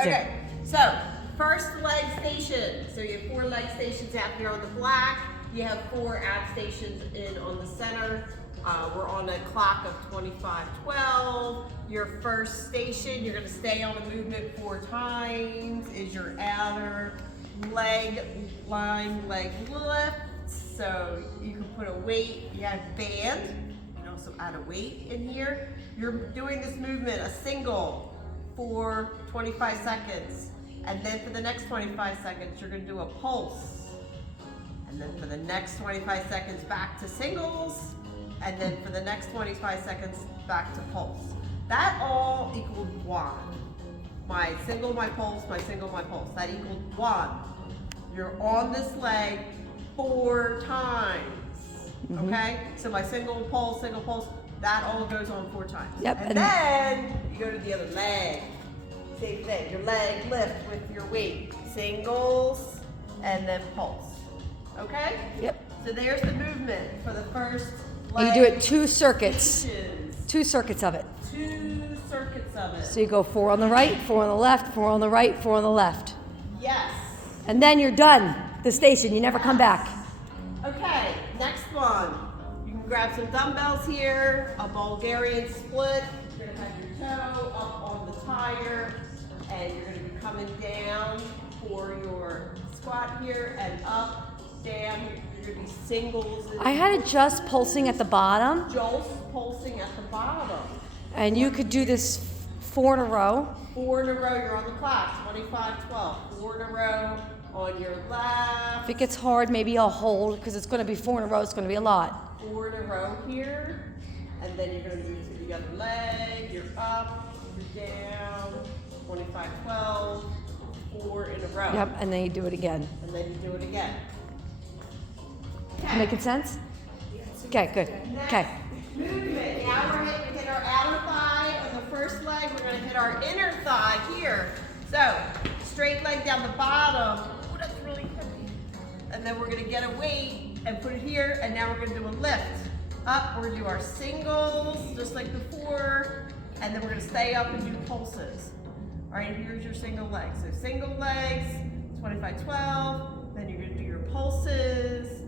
Okay, so first leg station. So you have 4 leg stations out here on the black. You have 4 ab stations in on the center. We're on a clock of 25:12. Your first station, you're going to stay on a movement 4 times, is your outer leg line leg lift. So you can put a weight, you have band, you can also add a weight in here. You're doing this movement, a single, for 25 seconds. And then for the next 25 seconds, you're gonna do a pulse. And then for the next 25 seconds, back to singles. And then for the next 25 seconds, back to pulse. That all equaled 1. My single, my pulse, my single, my pulse. That equaled 1. You're on this leg 4 times. Okay? So my single pulse, that all goes on 4 times. Yep. And then you go to the other leg. Same thing. Your leg lift with your weight. Singles and then pulse. Okay? Yep. So there's the movement for the first And leg. you do it 2 circuits. stations. 2 circuits of it. 2 circuits of it. So you go 4 on the right, 4 on the left, 4 on the right, 4 on the left. Yes. And then you're done. The station. You never come back. Okay, next one. You can grab some dumbbells here, a Bulgarian split. You're gonna have your toe up on the tire, and you're gonna be coming down for your squat here, and up, down. You're gonna be singles. I had it just pulsing at the bottom, Just pulsing at the bottom. and you could do this 4 in a row. 4 in a row, you're on the clock, 25:12. 4 in a row on your left. If it gets hard, maybe I'll hold because it's going to be 4 in a row. It's going to be a lot. 4 in a row here, and then you're going to move to the other leg. You're up, you're down, 25:12, 4 in a row. Yep, and then you do it again. And then you do it again. Making sense? Okay, good. Okay. Movement. Now we hit our outer thigh on the first leg. We're going to hit our inner thigh here. So straight leg down the bottom. Oh, that's really heavy. And then we're going to get a weight and put it here. And now we're going to do a lift. Up, we're going to do our singles just like before. And then we're going to stay up and do pulses. All right, here's your single leg. So single legs, 25:12. Then you're going to do your pulses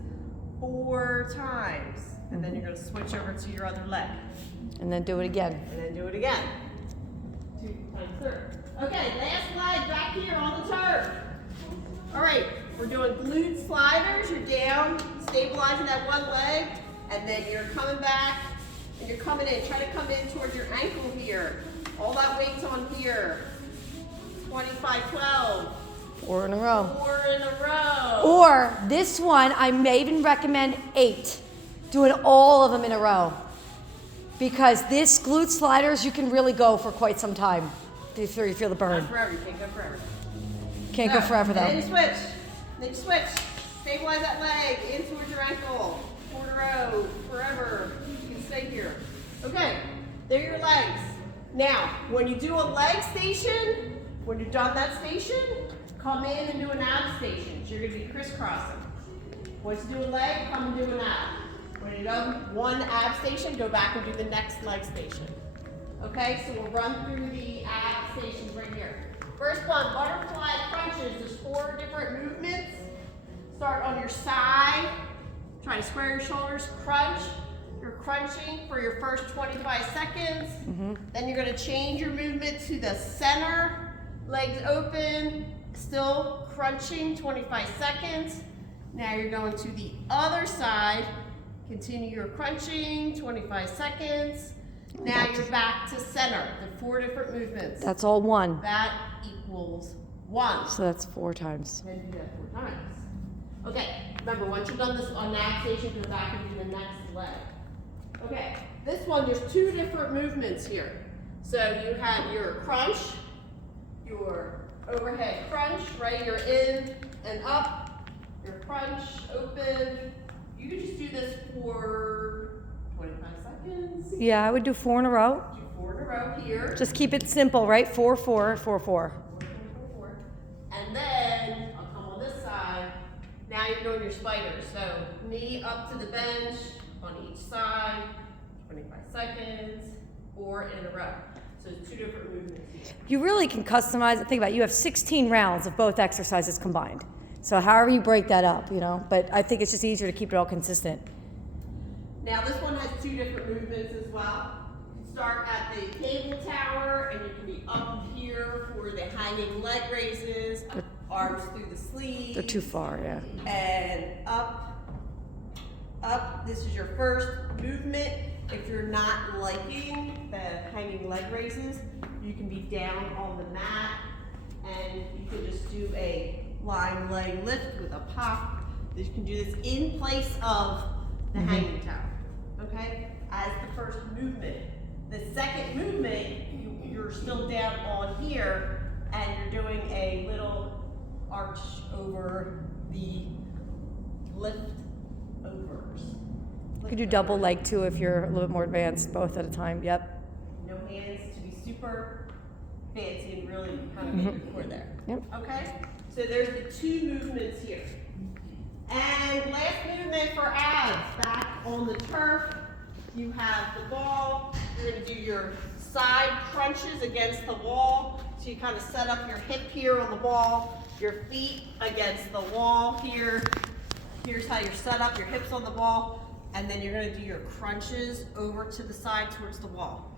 4 times. And then you're going to switch over to your other leg. And then do it again. And then do it again. 2 times 3. Okay, last leg back here on the turf. All right, we're doing glute sliders. You're down, stabilizing that one leg, and then you're coming back, and you're coming in. Try to come in towards your ankle here. All that weight's on here. 25:12. 4 in a row. 4 in a row. Or this one, I may even recommend 8. Doing all of them in a row. Because this glute sliders, you can really go for quite some time before you feel the burn. Not forever, you can't go forever. Can't go forever though. Then you switch. Then you switch. Stabilize that leg in towards your ankle. 4 in a row, forever. You can stay here. Okay, there are your legs. Now, when you do a leg station, when you're done that station, come in and do an ab station. So you're gonna be crisscrossing. Once you do a leg, come and do an ab. When you're done one ab station, go back and do the next leg station. Okay, so we'll run through the ab stations right here. First one, butterfly crunches. There's 4 different movements. Start on your side. Try to square your shoulders, crunch. You're crunching for your first 25 seconds. Then you're gonna change your movement to the center. Legs open, still crunching, 25 seconds. Now you're going to the other side. Continue your crunching, 25 seconds. Now you're back to center, the 4 different movements. That's all 1. That equals 1. So that's 4 times. Then do that 4 times. Okay, remember, once you're done this on that station, go back and do the next leg. Okay, this one, there's 2 different movements here. So you have your crunch, your overhead crunch, right? You're in and up, your crunch, open. You can just do this for 25 seconds. Yeah, I would do 4 in a row. Do 4 in a row here. Just keep it simple, right? 4, 4, 4, 4. 4. And then I'll come on this side. Now you're doing your spiders. So knee up to the bench on each side, 25 seconds, 4 in a row. So it's two different movements here. You really can customize it. Think about it. You have 16 rounds of both exercises combined. So however you break that up, you know, but I think it's just easier to keep it all consistent. Now this one has two different movements as well. You can start at the cable tower and you can be up here for the hanging leg raises, arms through the sleeves. They're too far, yeah. And up, up. This is your first movement. If you're not liking the hanging leg raises, you can be down on the mat and you can just do a lying leg lift with a pop. You can do this in place of the hanging tower, okay? As the first movement. The second movement, you're still down on here and you're doing a little arch over the lift overs. You could do double leg too if you're a little bit more advanced, both at a time. Yep. No hands to be super fancy and really kind of make your core there. Yep. Okay? So there's the two movements here. And last movement for abs, back on the turf, you have the ball. You're going to do your side crunches against the wall. So you kind of set up your hip here on the ball, your feet against the wall here. Here's how you're set up, your hips on the ball. And then you're going to do your crunches over to the side towards the wall.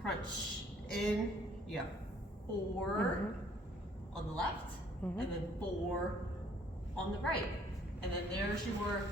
Crunch in, yeah, 4 on the left, and then 4 on the right. And then there's your